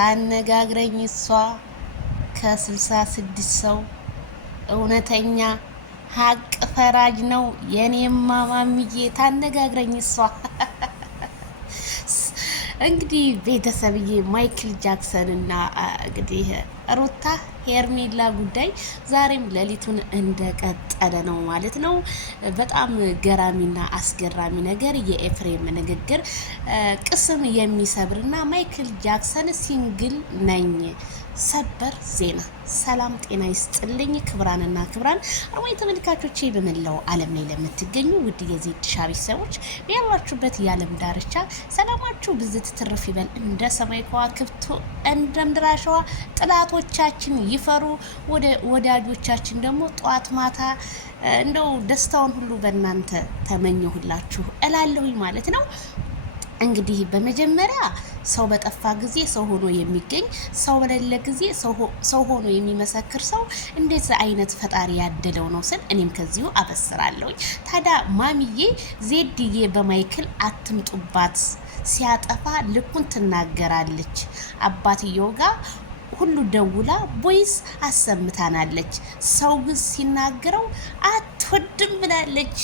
ታነጋግረኝ እሷ ከ66 ሰው እውነተኛ ሀቅ ፈራጅ ነው የኔማ ማሚዬ ታነጋግረኝ እሷ። እንግዲህ ቤተሰብዬ ማይክል ጃክሰን እና እንግዲህ ሩታ ሄርሜላ ጉዳይ ዛሬም ሌሊቱን እንደቀጠለ ነው ማለት ነው። በጣም ገራሚና አስገራሚ ነገር የኤፍሬም ንግግር ቅስም የሚሰብርና ማይክል ጃክሰን ሲንግል ነኝ ሰበር ዜና። ሰላም ጤና ይስጥልኝ ክብራንና ክብራን አርማይ ተመልካቾቼ በመላው ዓለም ላይ ለምትገኙ ውድ የዜድ ሻሪ ሰዎች ያላችሁበት የዓለም ዳርቻ ሰላማችሁ ብዝት ትርፍ ይበል። እንደ ሰማይ ከዋክብት እንደ ምድር አሸዋ ጥላቶቻችን ይፈሩ፣ ወደ ወዳጆቻችን ደግሞ ጧት ማታ እንደው ደስታውን ሁሉ በእናንተ ተመኘሁላችሁ እላለሁኝ ማለት ነው። እንግዲህ በመጀመሪያ ሰው በጠፋ ጊዜ ሰው ሆኖ የሚገኝ ሰው በሌለ ጊዜ ሰው ሆኖ የሚመሰክር ሰው እንዴት አይነት ፈጣሪ ያደለው ነው ስል እኔም ከዚሁ አበስራለሁ። ታዲያ ማሚዬ ዜድዬ በማይክል አትምጡባት፣ ሲያጠፋ ልኩን ትናገራለች። አባትየው ጋር ሁሉ ደውላ ቦይስ አሰምታናለች። ሰው ግን ሲናገረው አትወድም ብላለች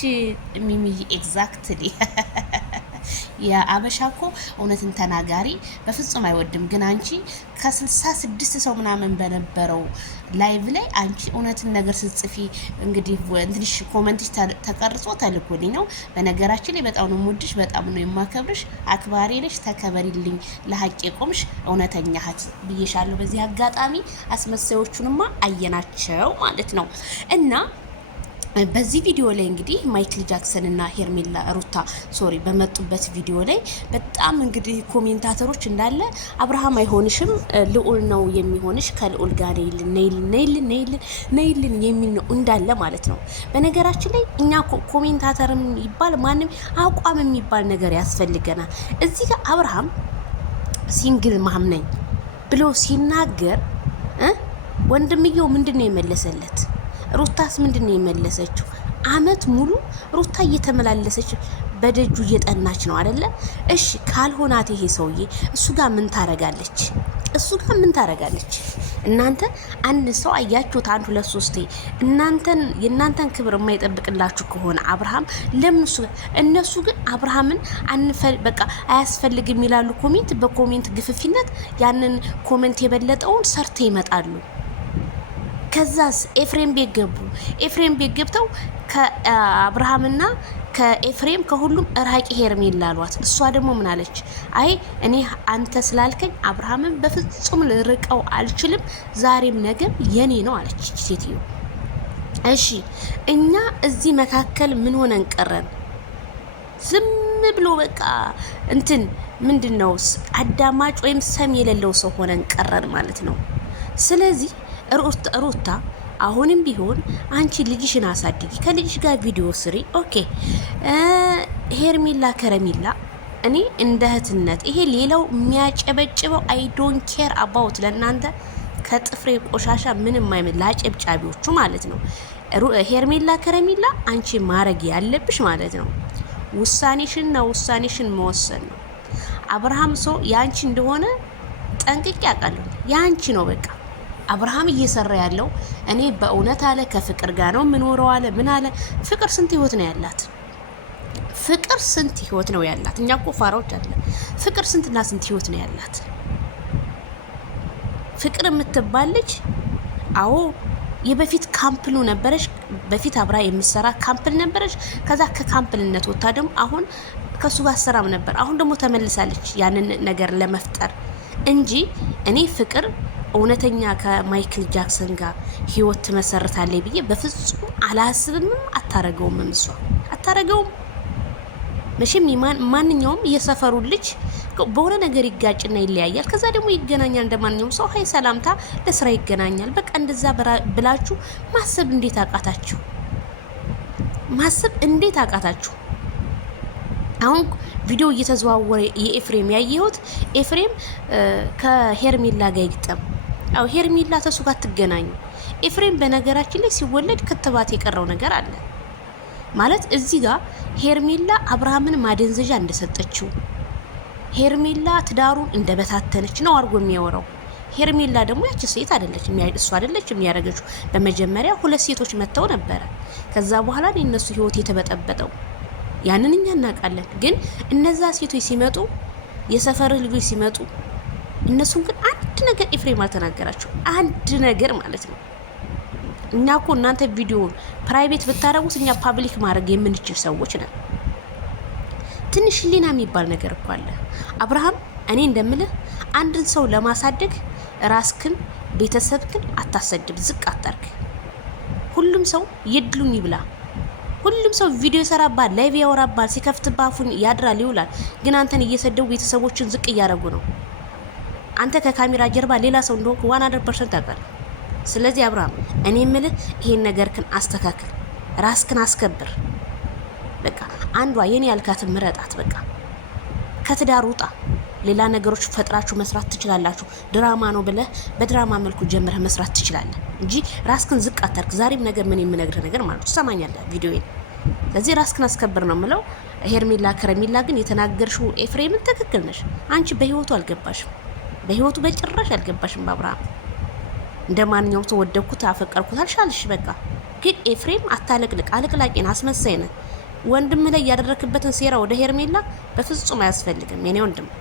ሚሚዬ። ኤግዛክትሊ የአበሻ እኮ እውነትን ተናጋሪ በፍጹም አይወድም። ግን አንቺ ከ66 ሰው ምናምን በነበረው ላይቭ ላይ አንቺ እውነትን ነገር ስትጽፊ እንግዲህ እንትንሽ ኮመንትሽ ተቀርጾ ተልኮልኝ ነው። በነገራችን ላይ በጣም ነው የምወድሽ፣ በጣም ነው የማከብርሽ። አክባሪ ነሽ፣ ተከበሪልኝ፣ ለሀቄ ቆምሽ፣ እውነተኛ እህት ብዬሻለሁ። በዚህ አጋጣሚ አስመሳዮቹንማ አየናቸው ማለት ነው። እና በዚህ ቪዲዮ ላይ እንግዲህ ማይክል ጃክሰን እና ሄርሜላ ሩታ በመጡበት ቪዲዮ ላይ በጣም እንግዲህ ኮሜንታተሮች እንዳለ አብርሃም አይሆንሽም ልዑል ነው የሚሆንሽ፣ ከልዑል ጋር ነይልን የሚል ነው እንዳለ ማለት ነው። በነገራችን ላይ እኛ ኮሜንታተርም ይባል ማንም አቋም የሚባል ነገር ያስፈልገናል። እዚህ ጋር አብርሃም ሲንግል ማም ነኝ ብሎ ሲናገር ወንድምየው ምንድን ነው የመለሰለት? ሩታስ ምንድነው የመለሰችው? አመት ሙሉ ሩታ እየተመላለሰች በደጁ እየጠናች ነው አይደለ? እሺ ካልሆናት ይሄ ሰውዬ እሱ ጋር ምን ታረጋለች? እናንተ አንድ ሰው አያችሁት አንድ ሁለት ሶስቴ የእናንተን ክብር የማይጠብቅላችሁ ከሆነ አብርሃም ለምን እሱ ጋር? እነሱ ግን አብርሃምን በቃ አያስፈልግም ይላሉ። በኮሜንት ግፍፊነት ያንን ኮሜንት የበለጠውን ሰርተ ይመጣሉ። ከዛስ ኤፍሬም ቤት ገቡ። ኤፍሬም ቤት ገብተው ከአብርሃምና ከኤፍሬም ከሁሉም ራቂ ሄርሜላ አሏት። እሷ ደግሞ ምን አለች? አይ እኔ አንተ ስላልከኝ አብርሃምን በፍጹም ልርቀው አልችልም፣ ዛሬም ነገም የኔ ነው አለች ሴትዮ። እሺ እኛ እዚህ መካከል ምን ሆነን ቀረን? ዝም ብሎ በቃ ምንድነው አዳማጭ ወይም ሰም የሌለው ሰው ሆነን ቀረን ማለት ነው። ስለዚህ ሩታ አሁንም ቢሆን አንቺ ልጅሽን አሳድጊ፣ ከልጅሽ ጋር ቪዲዮ ስሪ። ኦኬ ሄርሜላ ከረሜላ እኔ እንደ እህትነት ይሄ ሌላው የሚያጨበጭበው አይ ዶንት ኬር አባውት ለእናንተ ከጥፍሬ ቆሻሻ ምንም አይመል ላጨብጫቢዎቹ ማለት ነው። ሄርሜላ ከረሜላ አንቺ ማረግ ያለብሽ ማለት ነው ውሳኔሽን መወሰን ነው። አብርሃም ያንቺ እንደሆነ ጠንቅቄ አውቃለሁ። ያንቺ ነው በቃ። አብርሃም እየሰራ ያለው እኔ በእውነት አለ ከፍቅር ጋር ነው የምኖረው አለ ምን አለ። ፍቅር ስንት ህይወት ነው ያላት? እኛ እኮ ፋራዎች አለ። ፍቅር ስንትና ስንት ህይወት ነው ያላት? ፍቅር የምትባል ልጅ አዎ የበፊት ካምፕሉ ነበረች። በፊት አብራ የምትሰራ ካምፕል ነበረች። ከዛ ከካምፕልነት ወጣ ደግሞ አሁን ከሱ ጋር ሰራም ነበር። አሁን ደግሞ ተመልሳለች ያንን ነገር ለመፍጠር እንጂ እኔ ፍቅር እውነተኛ ከማይክል ጃክሰን ጋር ህይወት ትመሰርታለች ብዬ በፍጹም አላስብም። አታረገውም። እሷ አታረገውም። መቼም ማንኛውም የሰፈሩ ልጅ በሆነ ነገር ይጋጭና ይለያያል። ከዛ ደግሞ ይገናኛል። እንደማንኛውም ሰው ሀይ ሰላምታ ለስራ ይገናኛል። በቃ እንደዛ ብላችሁ ማሰብ እንዴት አቃታችሁ? አሁን ቪዲዮ እየተዘዋወረ የኤፍሬም ያየሁት ኤፍሬም ከሄርሜላ ጋር ይግጠም። አው ሄርሜላ ተሱ ጋር ትገናኙ። ኤፍሬም በነገራችን ላይ ሲወለድ ክትባት የቀረው ነገር አለ ማለት እዚህ ጋር ሄርሜላ አብርሃምን ማደንዘዣ እንደሰጠችው ሄርሜላ ትዳሩን እንደበታተነች ነው አድርጎ የሚያወራው። ሄርሜላ ደግሞ ያቺ ሴት አይደለችም፣ እሱ አይደለችም ያረገችው። በመጀመሪያ 2 ሴቶች መጥተው ነበረ። ከዛ በኋላ ነው የነሱ ህይወት የተበጠበጠው። ያንን እኛ እናውቃለን። ግን እነዛ ሴቶች ሲመጡ፣ የሰፈር ልጆች ሲመጡ፣ እነሱን ግን አንድ ነገር ኤፍሬም አልተናገራቸው። አንድ ነገር ማለት ነው። እኛ እኮ እናንተ ቪዲዮውን ፕራይቬት ብታረጉት እኛ ፓብሊክ ማድረግ የምንችል ሰዎች ነን። ትንሽ ህሊና የሚባል ነገር እኮ አለ። አብርሃም እኔ እንደምልህ አንድን ሰው ለማሳደግ ራስክን ቤተሰብክን አታሰድብ፣ ዝቅ አታርግ። ሁሉም ሰው የድሉን ይብላ። ሁሉም ሰው ቪዲዮ ይሰራባል፣ ላይቭ ያወራባል፣ ሲከፍትባ አፉን ያድራል ይውላል። ግን አንተን እየሰደቡ ቤተሰቦችን ዝቅ እያደረጉ ነው። አንተ ከካሜራ ጀርባ ሌላ ሰው እንደሆንክ 100% ታውቃለህ። ስለዚህ አብርሃም እኔ የምልህ ይሄን ነገርክን አስተካክል፣ ራስክን አስከብር። በቃ አንዷ የኔ ያልካትን ምረጣት። በቃ ከትዳር ውጣ። ሌላ ነገሮች ፈጥራችሁ መስራት ትችላላችሁ። ድራማ ነው ብለህ በድራማ መልኩ ጀምረህ መስራት ትችላለህ እንጂ ራስክን ዝቅ አታርግ። ዛሬም ነገር ምን የምነግርህ ነገር ማለት ነው። ትሰማኛለህ ቪዲዮዬን። ስለዚህ ራስክን አስከብር ነው የምለው። ሄርሜላ ከረሜላ ግን የተናገርሽው ኤፍሬምን ትክክል ነሽ። አንቺ በህይወቱ አልገባሽም፣ በህይወቱ በጭራሽ አልገባሽም። በአብርሃም እንደ ማንኛውም ሰው ወደድኩት አፈቀርኩት አልሻልሽ። በቃ ግን ኤፍሬም አታለቅልቅ፣ አለቅላቂን አስመሳይ ነህ። ወንድም ላይ ያደረክበትን ሴራ ወደ ሄርሜላ በፍጹም አያስፈልግም የኔ ወንድም።